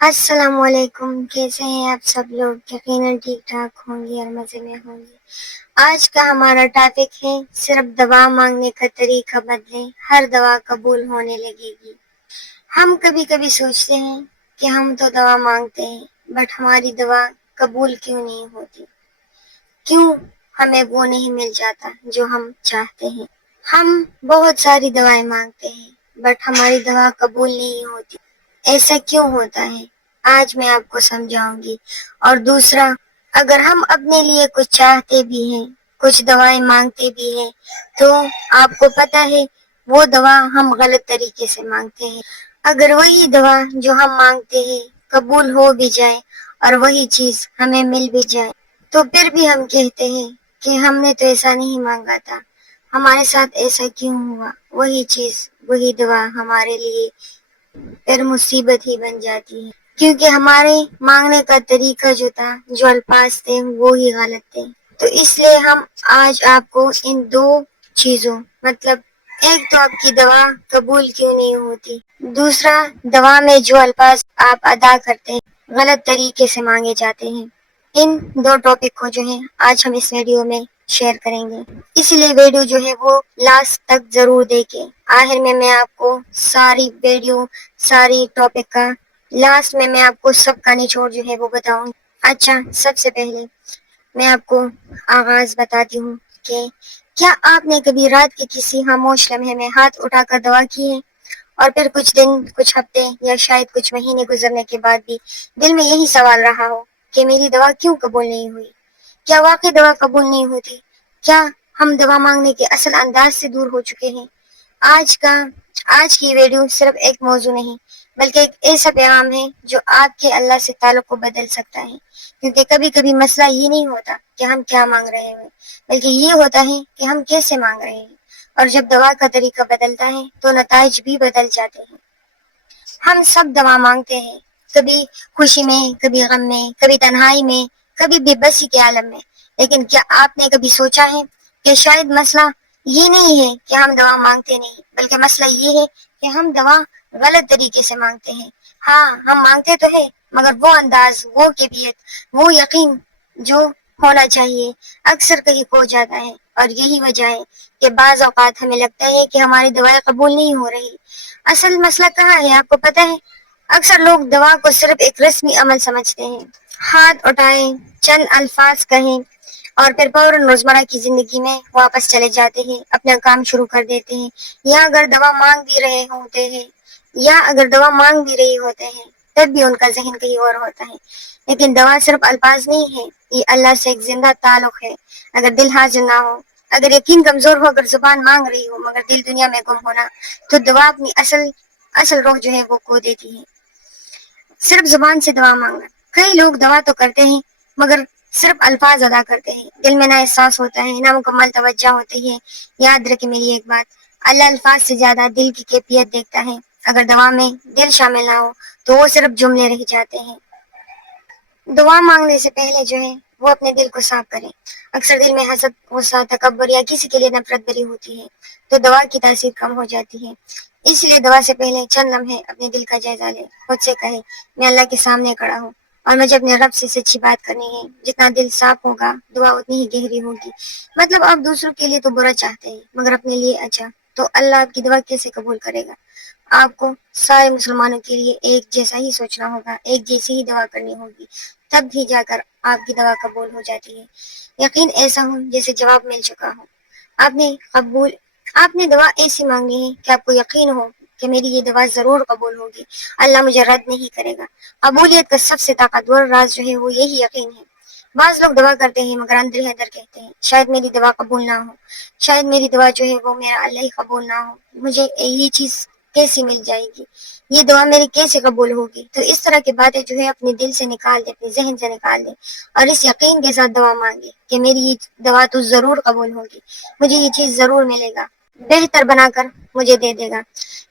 السلام علیکم، کیسے ہیں آپ سب لوگ؟ یقیناً ٹھیک ٹھاک ہوں گے اور مزے میں ہوں گے۔ آج کا ہمارا ٹاپک ہے صرف دوا مانگنے کا طریقہ بدلیں، ہر دوا قبول ہونے لگے گی۔ ہم کبھی کبھی سوچتے ہیں کہ ہم تو دوا مانگتے ہیں بٹ ہماری دوا قبول کیوں نہیں ہوتی؟ کیوں ہمیں وہ نہیں مل جاتا جو ہم چاہتے ہیں؟ ہم بہت ساری دوائیں مانگتے ہیں بٹ ہماری دوا قبول نہیں ہوتی، ایسا کیوں ہوتا ہے؟ آج میں آپ کو سمجھاؤں گی۔ اور دوسرا، اگر ہم اپنے لیے کچھ چاہتے بھی ہیں، کچھ دوائیں مانگتے بھی ہیں، تو آپ کو پتہ ہے وہ دوا ہم غلط طریقے سے مانگتے ہیں۔ اگر وہی دوا جو ہم مانگتے ہیں قبول ہو بھی جائے اور وہی چیز ہمیں مل بھی جائے تو پھر بھی ہم کہتے ہیں کہ ہم نے تو ایسا نہیں مانگا تھا، ہمارے ساتھ ایسا کیوں ہوا؟ وہی چیز، وہی دوا ہمارے لیے پھر مصیبت ہی بن جاتی ہے، کیونکہ ہمارے مانگنے کا طریقہ جو تھا، جو الفاظ تھے، وہ ہی غلط تھے۔ تو اس لیے ہم آج آپ کو ان دو چیزوں، مطلب ایک تو آپ کی دوا قبول کیوں نہیں ہوتی، دوسرا دوا میں جو الفاظ آپ ادا کرتے ہیں غلط طریقے سے مانگے جاتے ہیں، ان دو ٹاپک کو جو ہے آج ہم اس ویڈیو میں شیئر کریں گے۔ اس لیے ویڈیو جو ہے وہ لاسٹ تک ضرور دیکھیں۔ آخر میں آپ کو ساری ویڈیو، ساری ٹاپک کا لاسٹ میں آپ کو سب کا نچوڑ جو ہے وہ بتاؤں۔ اچھا، سب سے پہلے میں آپ کو آغاز بتاتی ہوں کہ کیا آپ نے کبھی رات کے کسی خاموش لمحے میں ہاتھ اٹھا کر دعا کی ہے اور پھر کچھ دن، کچھ ہفتے یا شاید کچھ مہینے گزرنے کے بعد بھی دل میں یہی سوال رہا ہو کہ میری دعا کیوں قبول نہیں ہوئی؟ کیا واقعی دعا قبول نہیں ہوتی؟ کیا ہم دعا مانگنے کے اصل انداز سے دور ہو چکے ہیں؟ آج کی ویڈیو صرف ایک موضوع نہیں بلکہ ایک ایسا پیغام ہے جو آپ کے اللہ سے تعلق کو بدل سکتا ہے، کیونکہ کبھی کبھی مسئلہ یہ نہیں ہوتا کہ ہم کیا مانگ رہے ہیں، بلکہ یہ ہوتا ہے کہ ہم کیسے مانگ رہے ہیں۔ اور جب دعا کا طریقہ بدلتا ہے تو نتائج بھی بدل جاتے ہیں۔ ہم سب دعا مانگتے ہیں، کبھی خوشی میں، کبھی غم میں، کبھی تنہائی میں، کبھی بے بسی کے عالم میں، لیکن کیا آپ نے کبھی سوچا ہے کہ شاید مسئلہ یہ نہیں ہے کہ ہم دعا مانگتے نہیں، بلکہ مسئلہ یہ ہے کہ ہم دعا غلط طریقے سے مانگتے ہیں۔ ہاں، ہم مانگتے تو ہے مگر وہ انداز، وہ کیفیت، وہ یقین جو ہونا چاہیے اکثر کہیں کھو جاتا ہے، اور یہی وجہ ہے کہ بعض اوقات ہمیں لگتا ہے کہ ہماری دعائیں قبول نہیں ہو رہی۔ اصل مسئلہ کہاں ہے آپ کو پتہ ہے؟ اکثر لوگ دعا کو صرف ایک رسمی عمل سمجھتے ہیں، ہاتھ اٹھائیں، چند الفاظ کہیں اور پھر فوراً روزمرہ کی زندگی میں واپس چلے جاتے ہیں، اپنا کام شروع کر دیتے ہیں، اگر دوا مانگ بھی رہی ہوتے ہیں تب بھی ان کا ذہن کہیں اور ہوتا ہے۔ لیکن دوا صرف الفاظ نہیں ہے، یہ اللہ سے ایک زندہ تعلق ہے۔ اگر دل حاضر نہ ہو، اگر یقین کمزور ہو، اگر زبان مانگ رہی ہو مگر دل دنیا میں گم ہونا، تو دعا اپنی اصل روح جو ہے وہ کھو دیتی ہے۔ صرف زبان سے دعا مانگنا، کئی لوگ دعا تو کرتے ہیں مگر صرف الفاظ ادا کرتے ہیں، دل میں نہ احساس ہوتا ہے، نہ مکمل توجہ ہوتی ہے۔ یاد رکھیں میری ایک بات، اللہ الفاظ سے زیادہ دل کی کیفیت دیکھتا ہے۔ اگر دعا میں دل شامل نہ ہو تو وہ صرف جملے رہ جاتے ہیں۔ دعا مانگنے سے پہلے جو ہے وہ اپنے دل کو صاف کریں۔ اکثر دل میں حسد، غصہ، تکبر یا کسی کے لیے نفرت بھری ہوتی ہے تو دعا کی تاثیر کم ہو جاتی ہے۔ اس لیے دعا سے پہلے چند لمحے اپنے دل کا جائزہ لیں، خود سے کہیں میں اللہ کے سامنے کھڑا ہوں اور مجھے اپنے رب سے سچی بات کرنی ہے۔ جتنا دل صاف ہوگا دعا اتنی ہی گہری ہوگی۔ مطلب آپ دوسروں کے لیے تو برا چاہتے ہیں مگر اپنے لیے اچھا، تو اللہ آپ کی دعا کیسے قبول کرے گا؟ آپ کو سارے مسلمانوں کے لیے ایک جیسا ہی سوچنا ہوگا، ایک جیسی ہی دعا کرنی ہوگی، تب بھی جا کر آپ کی دعا قبول ہو جاتی ہے۔ یقین ایسا ہو جیسے جواب مل چکا ہو۔ آپ نے دعا ایسی مانگنی ہے کہ آپ کو یقین ہو کہ میری یہ دعا ضرور قبول ہوگی، اللہ مجھے رد نہیں کرے گا۔ قبولیت کا سب سے طاقتور راز جو ہے وہ یہی یقین ہے۔ بعض لوگ دعا کرتے ہیں مگر اندر ہی اندر کہتے ہیں شاید میری دعا قبول نہ ہو، شاید میری دعا جو ہے وہ میرا اللہ ہی قبول نہ ہو، مجھے یہ چیز کیسی مل جائے گی، یہ دعا میری کیسے قبول ہوگی؟ تو اس طرح کی باتیں جو ہے اپنے دل سے نکال دیں، اپنے ذہن سے نکال دیں اور اس یقین کے ساتھ دعا مانگے کہ میری یہ دعا تو ضرور قبول ہوگی، مجھے یہ چیز ضرور ملے گا، بہتر بنا کر مجھے دے دے گا۔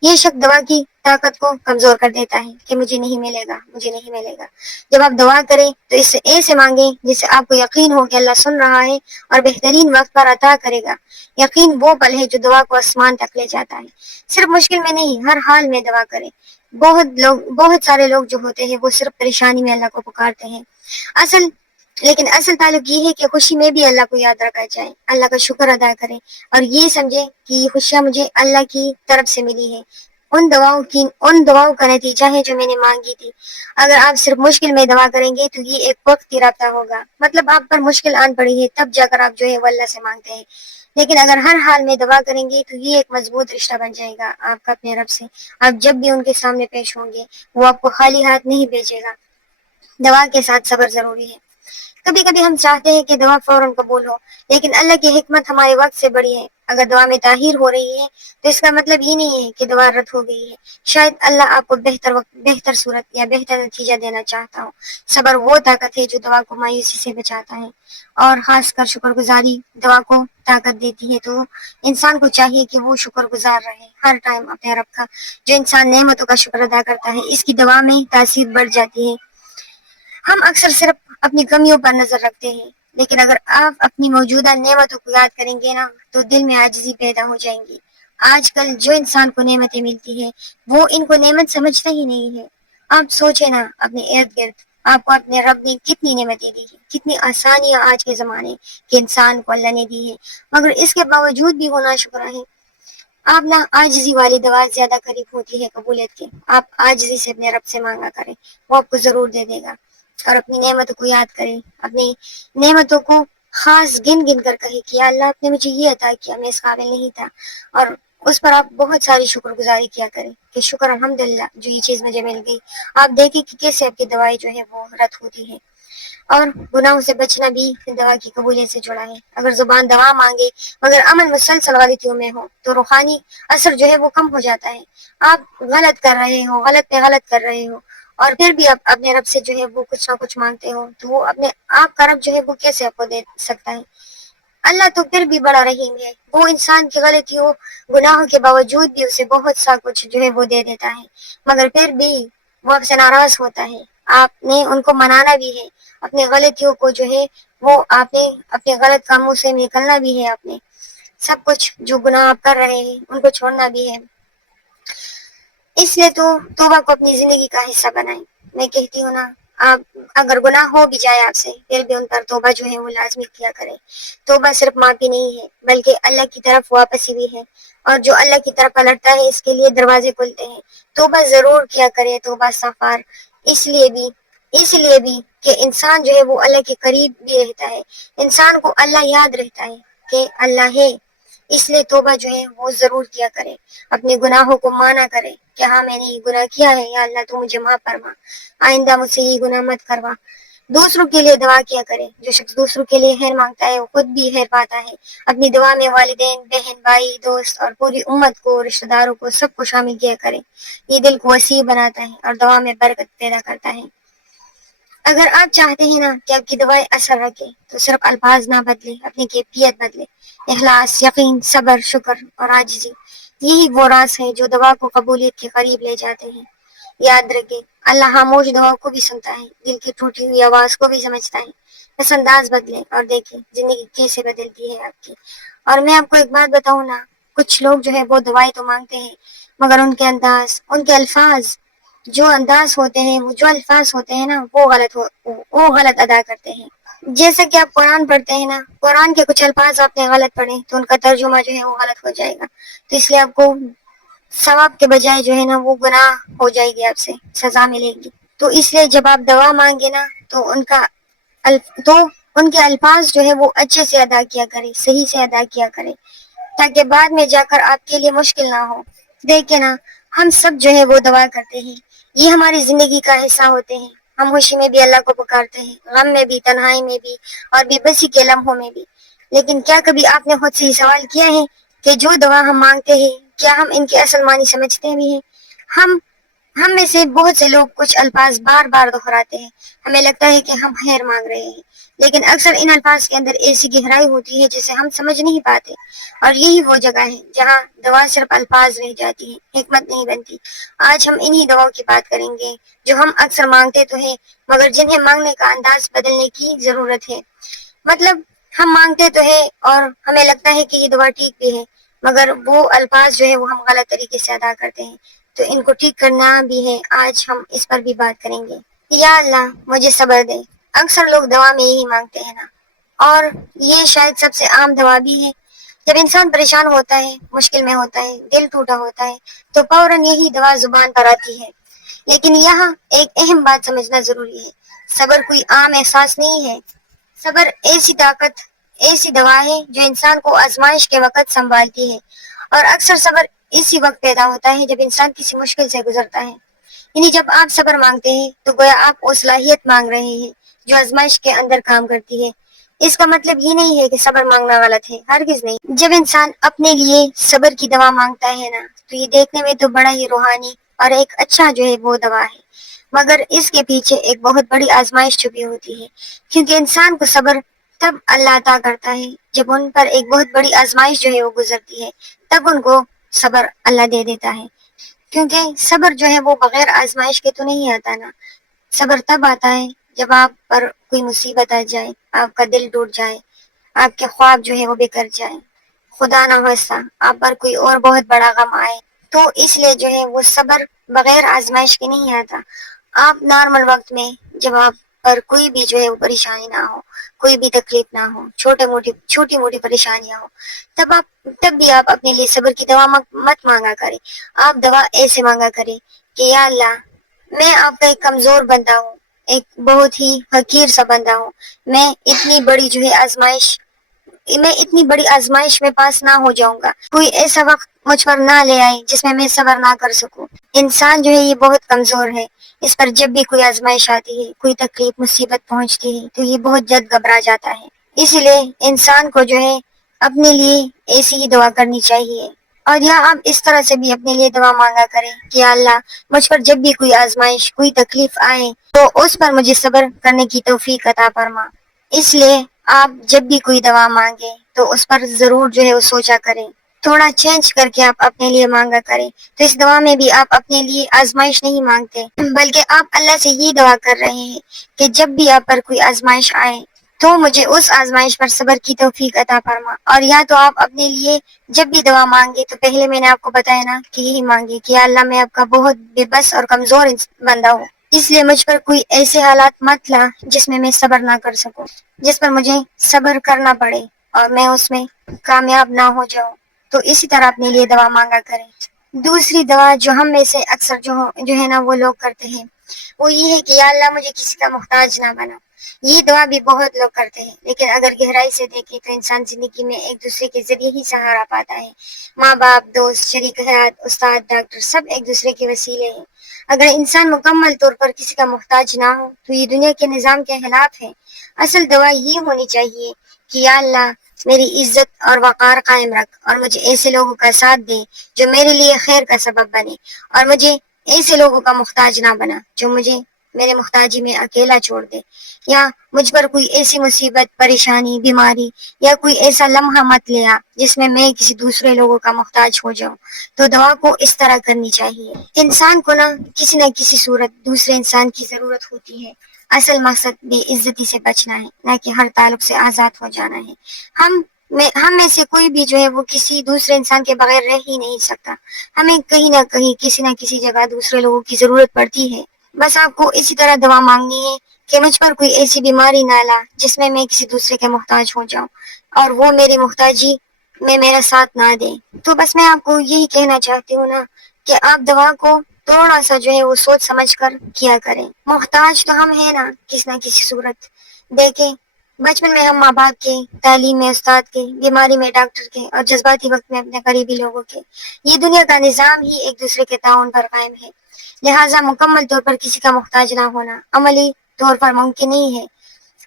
یہ شک دعا کی طاقت کو کمزور کر دیتا ہے کہ مجھے نہیں ملے گا، مجھے نہیں ملے گا۔ جب آپ دعا کریں تو اس سے ایسے مانگیں جس سے آپ کو یقین ہو کہ اللہ سن رہا ہے اور بہترین وقت پر عطا کرے گا۔ یقین وہ پل ہے جو دعا کو آسمان تک لے جاتا ہے۔ صرف مشکل میں نہیں، ہر حال میں دعا کریں، بہت سارے لوگ جو ہوتے ہیں وہ صرف پریشانی میں اللہ کو پکارتے ہیں، لیکن اصل تعلق یہ ہے کہ خوشی میں بھی اللہ کو یاد رکھا جائے، اللہ کا شکر ادا کریں اور یہ سمجھے کہ یہ خوشیاں مجھے اللہ کی طرف سے ملی ہے، ان دعاؤں کا نتیجہ ہے جو میں نے مانگی تھی۔ اگر آپ صرف مشکل میں دعا کریں گے تو یہ ایک وقت کی رابطہ ہوگا، مطلب آپ پر مشکل آن پڑی ہے تب جا کر آپ جو ہے وہ اللہ سے مانگتے ہیں، لیکن اگر ہر حال میں دعا کریں گے تو یہ ایک مضبوط رشتہ بن جائے گا آپ کا اپنے رب سے۔ آپ جب بھی ان کے سامنے پیش ہوں گے وہ آپ کو خالی ہاتھ نہیں بھیجے گا۔ دعا کے ساتھ صبر ضروری ہے۔ کبھی کبھی ہم چاہتے ہیں کہ دعا فوراً قبول ہو، لیکن اللہ کی حکمت ہمارے وقت سے بڑی ہے۔ اگر دعا میں تاخیر ہو رہی ہے تو اس کا مطلب یہ نہیں ہے کہ دعا رد ہو گئی ہے، شاید اللہ آپ کو بہتر وقت، بہتر صورت یا بہتر نتیجہ دینا چاہتا ہو۔ صبر وہ طاقت ہے جو دعا کو مایوسی سے بچاتا ہے، اور خاص کر شکر گزاری دعا کو طاقت دیتی ہے۔ تو انسان کو چاہیے کہ وہ شکر گزار رہے ہر ٹائم اپنے رب کا۔ جو انسان نعمتوں کا شکر ادا کرتا ہے اس کی دعا میں تاثیر بڑھ جاتی ہے۔ ہم اکثر صرف اپنی کمیوں پر نظر رکھتے ہیں، لیکن اگر آپ اپنی موجودہ نعمتوں کو یاد کریں گے نا تو دل میں عاجزی پیدا ہو جائیں گی۔ آج کل جو انسان کو نعمتیں ملتی ہیں وہ ان کو نعمت سمجھتا ہی نہیں ہے۔ آپ سوچیں نا اپنے ارد گرد، آپ کو اپنے رب نے کتنی نعمتیں دی ہیں، کتنی آسانیاں آج کے زمانے کے انسان کو اللہ نے دی ہے، مگر اس کے باوجود بھی وہ ناشکرا ہے۔ آپ نہ عاجزی والی دعا زیادہ قریب ہوتی ہے قبولیت کے۔ آپ عاجزی سے اپنے رب سے مانگا کریں، وہ آپ کو ضرور دے دے گا۔ اور اپنی نعمتوں کو یاد کریں، اپنی نعمتوں کو خاص گن گن کر کہے کہ یا اللہ آپ نے مجھے یہ عطا کیا، میں اس قابل نہیں تھا، اور اس پر آپ بہت ساری شکر گزاری کیا کریں کہ شکر الحمدللہ جو یہ چیز مجھے مل گئی۔ آپ دیکھیں کہ کیسے آپ کی دوائی جو ہے وہ رد ہوتی ہے۔ اور گناہوں سے بچنا بھی دعا کی قبولیت سے جڑا ہے۔ اگر زبان دعا مانگے مگر عمل مسلسل غلطیوں میں ہو تو روحانی اثر جو ہے وہ کم ہو جاتا ہے۔ آپ غلط کر رہے ہو، غلط پہ غلط کر رہے ہو، اور پھر بھی آپ اپنے رب سے جو ہے وہ کچھ نہ کچھ مانگتے ہو، تو وہ اپنے آپ کا رب جو ہے وہ کیسے آپ کو دے سکتا ہے؟ اللہ تو پھر بھی بڑا رحیم ہے، وہ انسان کی غلطیوں گناہوں کے باوجود بھی اسے بہت سا کچھ جو ہے وہ دے دیتا ہے، مگر پھر بھی وہ آپ سے ناراض ہوتا ہے۔ آپ نے ان کو منانا بھی ہے، اپنی غلطیوں کو جو ہے وہ آپ نے اپنے غلط کاموں سے نکلنا بھی ہے، آپ نے سب کچھ جو گناہ آپ کر رہے ہیں ان کو چھوڑنا بھی ہے۔ اس لیے تو توبہ کو اپنی زندگی کا حصہ بنائیں۔ میں کہتی ہوں نا، آپ اگر گناہ ہو بھی جائے آپ سے پھر بھی ان پر توبہ جو ہے وہ لازمی کیا کریں۔ توبہ صرف معافی نہیں ہے بلکہ اللہ کی طرف واپسی بھی ہے، اور جو اللہ کی طرف پلٹتا ہے اس کے لیے دروازے کھلتے ہیں۔ توبہ ضرور کیا کرے، توبہ استغفار، اس لیے بھی کہ انسان جو ہے وہ اللہ کے قریب بھی رہتا ہے، انسان کو اللہ یاد رہتا ہے کہ اللہ ہے، اس لیے توبہ جو ہے وہ ضرور کیا کرے، اپنے گناہوں کو مانا کرے کہ ہاں میں نے یہ گناہ کیا ہے، یا اللہ تو مجھے معاف فرما، آئندہ مجھ سے یہ گناہ مت کروا۔ دوسروں کے لیے دعا کیا کرے، جو شخص دوسروں کے لیے خیر مانگتا ہے وہ خود بھی خیر پاتا ہے۔ اپنی دعا میں والدین، بہن، بھائی، دوست اور پوری امت کو، رشتہ داروں کو، سب کو شامل کیا کرے۔ یہ دل کو وسیع بناتا ہے اور دعا میں برکت پیدا کرتا ہے۔ اگر آپ چاہتے ہیں نا کہ آپ کی دعائیں اثر رکھے تو صرف الفاظ نہ بدلے، اپنی کیفیت بدلے۔ اخلاص، یقین، صبر، شکر اور عاجزی، یہی وہ راز ہے جو دعا کو قبولیت کے قریب لے جاتے ہیں۔ یاد رکھیں، اللہ خاموش دعا کو بھی سنتا ہے، دل کی ٹوٹی ہوئی آواز کو بھی سمجھتا ہے۔ بس انداز بدلیں اور دیکھیں زندگی کیسے بدلتی ہے آپ کی۔ اور میں آپ کو ایک بات بتاؤں نا، کچھ لوگ جو ہے وہ دعائیں تو مانگتے ہیں مگر ان کے انداز، ان کے الفاظ، جو انداز ہوتے ہیں، وہ جو الفاظ ہوتے ہیں نا وہ غلط ادا کرتے ہیں۔ جیسا کہ آپ قرآن پڑھتے ہیں نا، قرآن کے کچھ الفاظ آپ نے غلط پڑھے تو ان کا ترجمہ جو ہے وہ غلط ہو جائے گا، تو اس لیے آپ کو ثواب کے بجائے جو ہے نا وہ گناہ ہو جائے گی، آپ سے سزا ملے گی۔ تو اس لیے جب آپ دعا مانگے نا تو ان کے الفاظ جو ہے وہ اچھے سے ادا کیا کرے، صحیح سے ادا کیا کرے، تاکہ بعد میں جا کر آپ کے لیے مشکل نہ ہو۔ دیکھیں نا، ہم سب جو ہے وہ دعا کرتے ہیں، یہ ہماری زندگی کا حصہ ہوتے ہیں۔ ہم خوشی میں بھی اللہ کو پکارتے ہیں، غم میں بھی، تنہائی میں بھی، اور بے بسی کے لمحوں میں بھی۔ لیکن کیا کبھی آپ نے خود سے یہ سوال کیا ہے کہ جو دعا ہم مانگتے ہیں کیا ہم ان کے اصل معنی سمجھتے بھی ہیں؟ ہم میں سے بہت سے لوگ کچھ الفاظ بار بار دہراتے ہیں، ہمیں لگتا ہے کہ ہم خیر مانگ رہے ہیں، لیکن اکثر ان الفاظ کے اندر ایسی گہرائی ہوتی ہے جسے ہم سمجھ نہیں پاتے، اور یہی وہ جگہ ہے جہاں دعا صرف الفاظ رہ جاتی ہے، حکمت نہیں بنتی۔ آج ہم انہی دعاؤں کی بات کریں گے جو ہم اکثر مانگتے تو ہیں مگر جنہیں مانگنے کا انداز بدلنے کی ضرورت ہے۔ مطلب ہم مانگتے تو ہیں اور ہمیں لگتا ہے کہ یہ دعا ٹھیک بھی ہے، مگر وہ الفاظ جو ہے وہ ہم غلط طریقے سے ادا کرتے ہیں۔ تو ان کو ٹھیک کرنا بھی ہے. آج ہم اس پر بھی بات کریں گے. یا اللہ مجھے صبر دے. اکثر لوگ دعا میں یہی مانگتے ہیں نا، اور یہ شاید سب سے عام دعا بھی ہے. جب انسان پریشان ہوتا ہے، مشکل میں ہوتا ہے، دل ٹوٹا ہوتا ہے، تو فوراً یہی دعا زبان پر آتی ہے. لیکن یہاں ایک اہم بات سمجھنا ضروری ہے. صبر کوئی عام احساس نہیں ہے. صبر ایسی دوا ہے جو انسان کو آزمائش کے وقت سنبھالتی ہے. اور اکثر صبر اسی وقت پیدا ہوتا ہے جب انسان کسی مشکل سے گزرتا ہے. یعنی جب آپ صبر مانگتے ہیں تو گویا آپ وہ صلاحیت مانگ رہے ہیں جو آزمائش کے اندر کام کرتی ہے. اس کا مطلب یہ نہیں ہے کہ صبر مانگنا غلط ہے، ہرگز نہیں. جب انسان اپنے لیے صبر کی دوا مانگتا ہے نا، تو یہ دیکھنے میں تو بڑا ہی روحانی اور ایک اچھا جو ہے وہ دوا ہے، مگر اس کے پیچھے ایک بہت بڑی آزمائش چھپی ہوتی ہے. کیونکہ انسان کو صبر تب اللہ عطا کرتا ہے جب ان پر ایک بہت بڑی آزمائش جو ہے وہ گزرتی ہے، تب ان کو صبر اللہ دے دیتا ہے. کیونکہ صبر جو ہے وہ بغیر آزمائش کے تو نہیں آتا نا. صبر تب آتا ہے جب آپ پر کوئی مصیبت آ جائے، آپ کا دل ٹوٹ جائے، آپ کے خواب جو ہے وہ بکھر جائے، خدا نہ خواستہ آپ پر کوئی اور بہت بڑا غم آئے. تو اس لیے جو ہے وہ صبر بغیر آزمائش کے نہیں آتا. آپ نارمل وقت میں جب آپ پر کوئی بھی جو ہے وہ پریشانی نہ ہو، کوئی بھی تکلیف نہ ہو، چھوٹی موٹی پریشانیاں ہو، تب بھی آپ اپنے لیے صبر کی دوا مت مانگا کریں. آپ دوا ایسے مانگا کریں کہ یا اللہ میں آپ کا ایک کمزور بندہ ہوں، ایک بہت ہی حقیر سا بندہ ہوں. میں اتنی بڑی آزمائش میں پاس نہ ہو جاؤں گا. کوئی ایسا وقت مجھ پر نہ لے آئے جس میں میں صبر نہ کر سکوں. انسان جو ہے یہ بہت کمزور ہے. اس پر جب بھی کوئی آزمائش آتی ہے، کوئی تکلیف مصیبت پہنچتی ہے، تو یہ بہت جلد گھبرا جاتا ہے. اسی لیے انسان کو جو ہے اپنے لیے ایسی ہی دعا کرنی چاہیے. اور یا آپ اس طرح سے بھی اپنے لیے دعا مانگا کریں کہ اللہ مجھ پر جب بھی کوئی آزمائش، کوئی تکلیف آئے تو اس پر مجھے صبر کرنے کی توفیق عطا فرما. اس لیے آپ جب بھی کوئی دعا مانگے تو اس پر ضرور جو ہے وہ سوچا کریں، تھوڑا چینج کر کے آپ اپنے لیے مانگا کریں. تو اس دعا میں بھی آپ اپنے لیے آزمائش نہیں مانگتے، بلکہ آپ اللہ سے یہ دعا کر رہے ہیں کہ جب بھی آپ پر کوئی آزمائش آئے تو مجھے اس آزمائش پر صبر کی توفیق عطا فرما. اور یا تو آپ اپنے لیے جب بھی دعا مانگے تو پہلے میں نے آپ کو بتایا نا کہ یہی مانگے کہ اللہ میں آپ کا بہت بے بس اور کمزور بندہ ہوں، اس لیے مجھ پر کوئی ایسے حالات مت لا جس میں صبر نہ کر سکوں، جس پر مجھے صبر کرنا پڑے اور میں اس میں کامیاب نہ ہو جاؤں. تو اسی طرح اپنے لیے دعا مانگا کریں. دوسری دعا جو ہم میں سے اکثر جو ہے نا وہ لوگ کرتے ہیں، وہ یہ ہے کہ یا اللہ مجھے کسی کا محتاج نہ بنا. یہ دعا بھی بہت لوگ کرتے ہیں، لیکن اگر گہرائی سے دیکھیں تو انسان زندگی میں ایک دوسرے کے ذریعے ہی سہارا پاتا ہے. ماں باپ، دوست، شریک حیات، استاد، ڈاکٹر سب ایک دوسرے کے وسیلے ہیں. اگر انسان مکمل طور پر کسی کا محتاج نہ ہو تو یہ دنیا کے نظام کے خلاف ہے. اصل دعا یہ ہونی چاہیے کہ یا اللہ میری عزت اور وقار قائم رکھ، اور مجھے ایسے لوگوں کا ساتھ دے جو میرے لیے خیر کا سبب بنے، اور مجھے ایسے لوگوں کا محتاج نہ بنا جو مجھے میرے محتاجی میں اکیلا چھوڑ دے. یا مجھ پر کوئی ایسی مصیبت، پریشانی، بیماری یا کوئی ایسا لمحہ مت لیا جس میں کسی دوسرے لوگوں کا محتاج ہو جاؤں. تو دعا کو اس طرح کرنی چاہیے. انسان کو نہ کسی صورت دوسرے انسان کی ضرورت ہوتی ہے. اصل مقصد بے عزتی سے بچنا ہے، نہ کہ ہر تعلق سے آزاد ہو جانا ہے. ہم میں سے کوئی بھی جو ہے وہ کسی دوسرے انسان کے بغیر رہ ہی نہیں سکتا. ہمیں کہیں نہ کہیں کسی نہ کسی جگہ دوسرے لوگوں کی ضرورت پڑتی ہے. بس آپ کو اسی طرح دعا مانگنی ہے کہ مجھ پر کوئی ایسی بیماری نہ لا جس میں کسی دوسرے کے محتاج ہو جاؤں اور وہ میری محتاجی میں میرا ساتھ نہ دے. تو بس میں آپ کو یہی کہنا چاہتی ہوں نا کہ آپ دعا کو تھوڑا سا جو ہے وہ سوچ سمجھ کر کیا کریں. محتاج تو ہم ہیں نا کسی نہ کسی صورت. دیکھیں بچپن میں ہم ماں باپ کے، تعلیم میں استاد کے، بیماری میں ڈاکٹر کے، اور جذباتی وقت میں اپنے قریبی لوگوں کے. یہ دنیا کا نظام ہی ایک دوسرے کے تعاون پر قائم ہے. لہٰذا مکمل طور پر کسی کا محتاج نہ ہونا عملی طور پر ممکن نہیں ہے.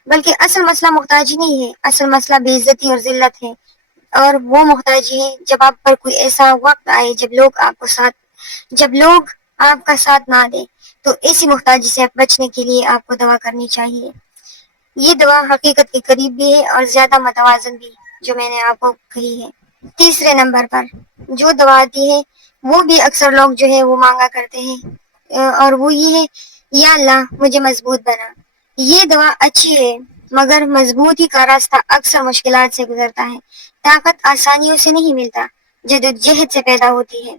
بلکہ اصل مسئلہ محتاجی نہیں ہے، اصل مسئلہ بے عزتی اور ذلت ہے. اور وہ محتاجی ہے جب آپ پر کوئی ایسا وقت آئے جب لوگ آپ کا ساتھ نہ دیں. تو ایسی محتاجی سے بچنے کے لیے آپ کو دعا کرنی چاہیے. یہ دعا حقیقت کے قریب بھی ہے اور زیادہ متوازن بھی، جو میں نے آپ کو کہی ہے. تیسرے نمبر پر جو دعا آتی ہے وہ بھی اکثر لوگ جو ہے وہ مانگا کرتے ہیں، اور وہ یہ ہے یا اللہ مجھے مضبوط بنا. یہ دعا اچھی ہے، مگر مضبوطی کا راستہ اکثر مشکلات سے گزرتا ہے. طاقت آسانیوں سے نہیں ملتا، جدوجہد سے پیدا ہوتی ہے.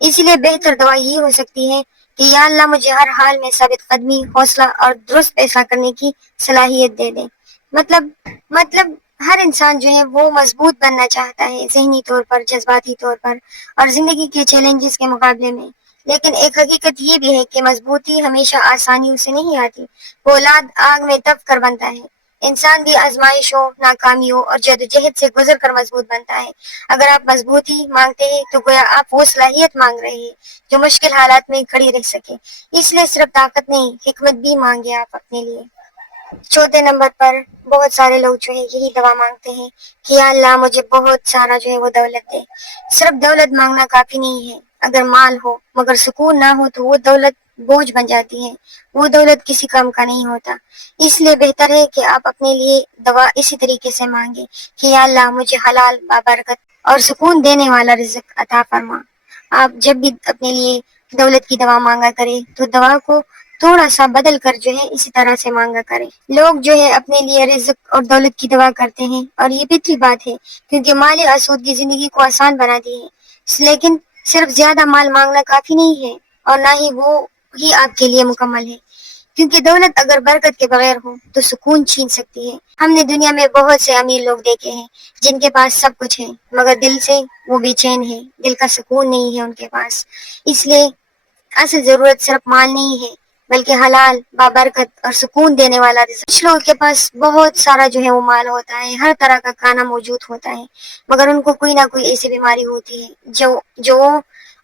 اسی لیے بہتر دوا یہ ہو سکتی ہے کہ یا اللہ مجھے ہر حال میں ثابت قدمی، حوصلہ اور درست فیصلہ کرنے کی صلاحیت دے دے۔ مطلب مطلب ہر انسان جو ہے وہ مضبوط بننا چاہتا ہے، ذہنی طور پر، جذباتی طور پر اور زندگی کے چیلنجز کے مقابلے میں۔ لیکن ایک حقیقت یہ بھی ہے کہ مضبوطی ہمیشہ آسانیوں سے نہیں آتی، فولاد آگ میں تپ کر بنتا ہے۔ انسان بھی آزمائشوں، ناکامیوں اور جدوجہد سے گزر کر مضبوط بنتا ہے۔ اگر آپ مضبوطی مانگتے ہیں تو گویا آپ وہ صلاحیت مانگ رہے ہیں جو مشکل حالات میں کھڑی رہ سکے۔ اس لیے صرف طاقت نہیں، حکمت بھی مانگے آپ اپنے لیے۔ چوتھے نمبر پر بہت سارے لوگ جو ہے یہی دعا مانگتے ہیں کہ یا اللہ مجھے بہت سارا جو ہے وہ دولت دے۔ صرف دولت مانگنا کافی نہیں ہے۔ اگر مال ہو مگر سکون نہ ہو تو وہ دولت بوجھ بن جاتی ہے، وہ دولت کسی کام کا نہیں ہوتا۔ اس لیے بہتر ہے کہ آپ اپنے لیے دعا اسی طریقے سے مانگیں کہ یا اللہ مجھے حلال بابرکت اور سکون دینے والا رزق عطا فرما۔ آپ جب بھی اپنے لیے دولت کی دعا مانگا کریں تو دعا کو تھوڑا سا بدل کر جو ہے اسی طرح سے مانگا کریں۔ لوگ جو ہے اپنے لیے رزق اور دولت کی دعا کرتے ہیں اور یہ فطری بات ہے کیونکہ مالی آسودگی زندگی کو آسان بناتی ہے، لیکن صرف زیادہ مال مانگنا کافی نہیں ہے اور نہ ہی وہ ہی آپ کے لیے مکمل ہے، کیونکہ دولت اگر برکت کے بغیر ہو تو سکون چھین سکتی ہے۔ ہم نے دنیا میں بہت سے امیر لوگ دیکھے ہیں جن کے پاس سب کچھ ہے مگر دل سے وہ بے چین ہے، دل کا سکون نہیں ہے ان کے پاس۔ اس لیے اصل ضرورت صرف مال نہیں ہے بلکہ حلال بابرکت اور سکون دینے والا رزق۔ کچھ لوگوں کے پاس بہت سارا جو ہے وہ مال ہوتا ہے، ہر طرح کا کھانا موجود ہوتا ہے مگر ان کو کوئی نہ کوئی ایسی بیماری ہوتی ہے جو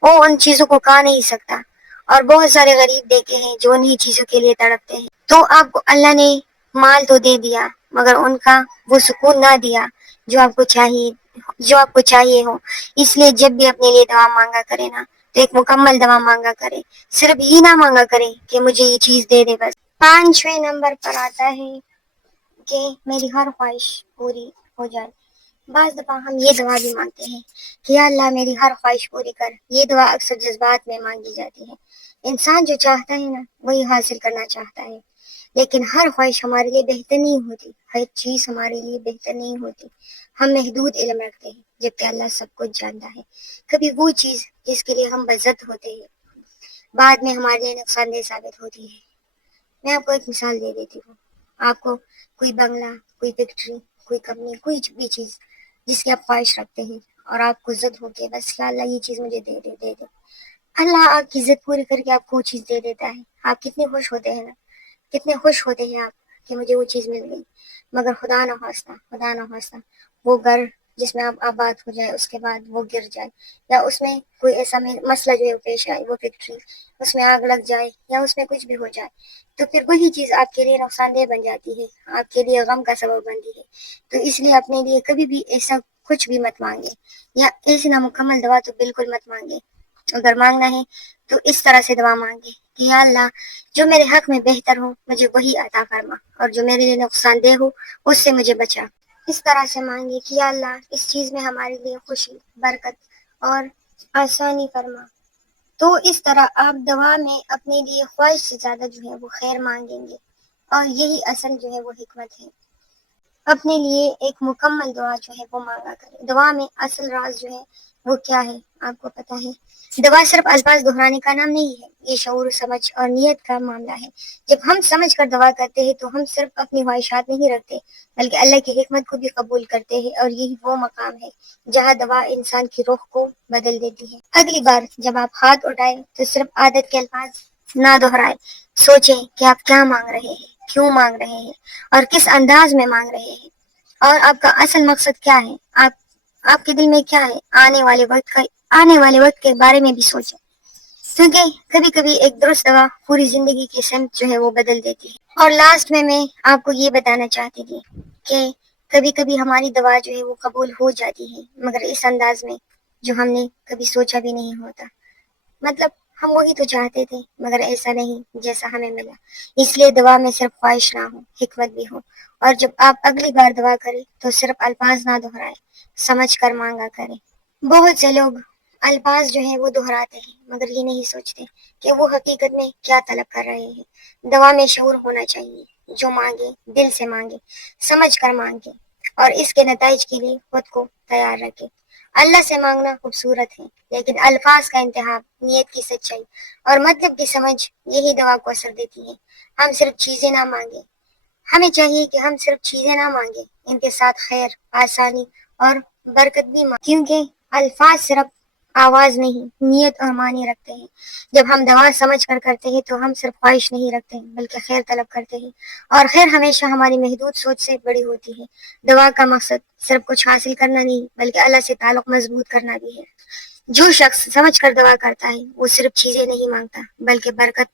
وہ ان چیزوں کو کھا نہیں سکتا، اور بہت سارے غریب دیکھے ہیں جو انہی چیزوں کے لیے تڑپتے ہیں۔ تو آپ کو اللہ نے مال تو دے دیا مگر ان کا وہ سکون نہ دیا جو آپ کو چاہیے ہو۔ اس لیے جب بھی اپنے لیے دعا مانگا کرے نا تو ایک مکمل دعا مانگا کرے، صرف یہ نہ مانگا کرے کہ مجھے یہ چیز دے دے بس۔ پانچویں نمبر پر آتا ہے کہ میری ہر خواہش پوری ہو جائے۔ بعض دفعہ ہم یہ دعا بھی مانگتے ہیں کہ یا اللہ میری ہر خواہش پوری کر۔ یہ دعا اکثر جذبات میں مانگی جاتی ہے۔ انسان جو چاہتا ہے نا وہی حاصل کرنا چاہتا ہے، لیکن ہر خواہش ہمارے لیے بہتر نہیں ہوتی، ہر چیز ہمارے لیے بہتر نہیں ہوتی۔ ہم محدود علم رکھتے ہیں جبکہ اللہ سب کچھ جانتا ہے۔ کبھی وہ چیز جس کے لیے ہم بزد ہوتے ہیں بعد میں ہمارے لیے نقصان دہ ثابت ہوتی ہے۔ میں آپ کو ایک مثال دے دیتی ہوں۔ آپ کو کوئی بنگلہ، کوئی فیکٹری، کوئی کمپنی، کوئی بھی چیز جس کی آپ خواہش رکھتے ہیں اور آپ کو ضد ہو کے بس یا اللہ یہ چیز مجھے دے دے دے دے، اللہ آپ کی ضد پوری کر کے آپ کو وہ چیز دے دیتا ہے۔ آپ کتنے خوش ہوتے ہیں نا، کتنے خوش ہوتے ہیں آپ کہ مجھے وہ چیز مل گئی، مگر خدا نہ خواستہ وہ گھر جس میں آپ آباد ہو جائے اس کے بعد وہ گر جائے، یا اس میں کوئی ایسا مسئلہ جو ہے پیش آئے، وہ فیکٹری اس میں آگ لگ جائے یا اس میں کچھ بھی ہو جائے، تو پھر وہی چیز آپ کے لیے نقصان دہ بن جاتی ہے، آپ کے لیے غم کا سبب بنتی ہے۔ تو اس لیے اپنے لیے کبھی بھی ایسا کچھ بھی مت مانگے، یا ایسی نامکمل دعا تو بالکل مت مانگے۔ اگر مانگنا ہے تو اس طرح سے دعا مانگے کہ یا اللہ جو میرے حق میں بہتر ہو مجھے وہی عطا فرما، اور جو میرے لیے نقصان دہ ہو اس سے مجھے بچا۔ اس طرح سے مانگے کہ یا اللہ اس چیز میں ہمارے لیے خوشی، برکت اور آسانی فرما۔ تو اس طرح آپ دعا میں اپنے لیے خواہش سے زیادہ جو ہے وہ خیر مانگیں گے، اور یہی اصل جو ہے وہ حکمت ہے۔ اپنے لیے ایک مکمل دعا جو ہے وہ مانگا کرے۔ دعا میں اصل راز جو ہے وہ کیا ہے آپ کو پتا ہے؟ دعا صرف الفاظ دہرانے کا نام نہیں ہے، یہ شعور، سمجھ اور نیت کا معاملہ ہے۔ جب ہم سمجھ کر دعا کرتے ہیں تو ہم صرف اپنی خواہشات نہیں رکھتے بلکہ اللہ کی حکمت کو بھی قبول کرتے ہیں، اور یہی وہ مقام ہے جہاں دعا انسان کی روح کو بدل دیتی ہے۔ اگلی بار جب آپ ہاتھ اٹھائیں تو صرف عادت کے الفاظ نہ دہرائیں، سوچیں کہ آپ کیا مانگ رہے ہیں، کیوں مانگ رہے ہیں اور کس انداز میں مانگ رہے ہیں، اور آپ کا اصل مقصد کیا ہے، آپ کے دل میں کیا ہے۔ آنے والے وقت کے بارے میں بھی سوچیں، کیونکہ کبھی کبھی ایک درست دعا پوری زندگی کی سمت جو ہے وہ بدل دیتی ہے۔ اور لاسٹ میں آپ کو یہ بتانا چاہتی تھی کہ کبھی کبھی ہماری دعا جو ہے وہ قبول ہو جاتی ہے مگر اس انداز میں جو ہم نے کبھی سوچا بھی نہیں ہوتا۔ مطلب ہم وہی تو چاہتے تھے مگر ایسا نہیں جیسا ہمیں ملا۔ اس لیے دعا میں صرف خواہش نہ ہو، حکمت بھی ہو، اور جب آپ اگلی بار دعا کریں تو صرف الفاظ نہ دہرائیں، سمجھ کر مانگا کریں۔ بہت سے لوگ الفاظ جو ہیں وہ دہراتے ہیں مگر یہ نہیں سوچتے کہ وہ حقیقت میں کیا طلب کر رہے ہیں۔ دعا میں شعور ہونا چاہیے، جو مانگے دل سے مانگے، سمجھ کر مانگے، اور اس کے نتائج کے لیے خود کو تیار رکھے۔ اللہ سے مانگنا خوبصورت ہے، لیکن الفاظ کا انتخاب، نیت کی سچائی اور مطلب کی سمجھ یہی دعا کو اثر دیتی ہے۔ ہم صرف چیزیں نہ مانگیں، ہمیں چاہیے کہ ہم صرف چیزیں نہ مانگیں، ان کے ساتھ خیر، آسانی اور برکت بھی مانگیں، کیونکہ الفاظ صرف آواز نہیں، نیت اور معنی رکھتے ہیں۔ جب ہم دعا سمجھ کر کرتے ہیں تو ہم صرف خواہش نہیں رکھتے ہیں بلکہ خیر طلب کرتے ہیں، اور خیر ہمیشہ ہماری محدود سوچ سے بڑی ہوتی ہے۔ دعا کا مقصد صرف کچھ حاصل کرنا نہیں بلکہ اللہ سے تعلق مضبوط کرنا بھی ہے۔ جو شخص سمجھ کر دعا کرتا ہے وہ صرف چیزیں نہیں مانگتا بلکہ برکت،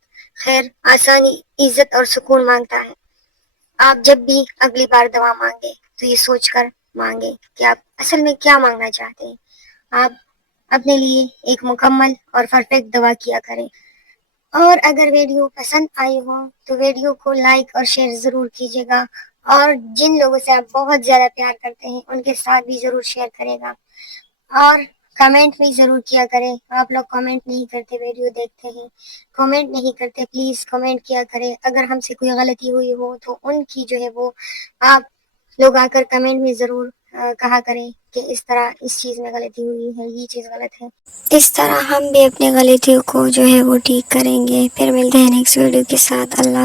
خیر، آسانی، عزت اور سکون مانگتا ہے۔ آپ جب بھی اگلی بار دعا مانگے تو یہ سوچ کر مانگے کہ آپ اصل میں کیا مانگنا چاہتے ہیں۔ آپ اپنے لیے ایک مکمل اور پرفیکٹ دعا کیا کریں۔ اور اگر ویڈیو پسند آئی ہو تو ویڈیو کو لائک اور شیئر ضرور کیجیے گا، اور جن لوگوں سے آپ بہت زیادہ پیار کرتے ہیں ان کے ساتھ بھی ضرور شیئر کرے گا، اور کمنٹ بھی ضرور کیا کریں۔ آپ لوگ کمنٹ نہیں کرتے، ویڈیو دیکھتے ہیں کمنٹ نہیں کرتے، پلیز کمنٹ کیا کریں۔ اگر ہم سے کوئی غلطی ہوئی ہو تو ان کی جو ہے وہ آپ لوگ آ کر کمنٹ میں ضرور کہا کریں کہ اس طرح اس چیز میں غلطی ہوئی ہے، یہ چیز غلط ہے۔ اس طرح ہم بھی اپنی غلطیوں کو جو ہے وہ ٹھیک کریں گے۔ پھر ملتے ہیں نیکسٹ ویڈیو کے ساتھ۔ اللہ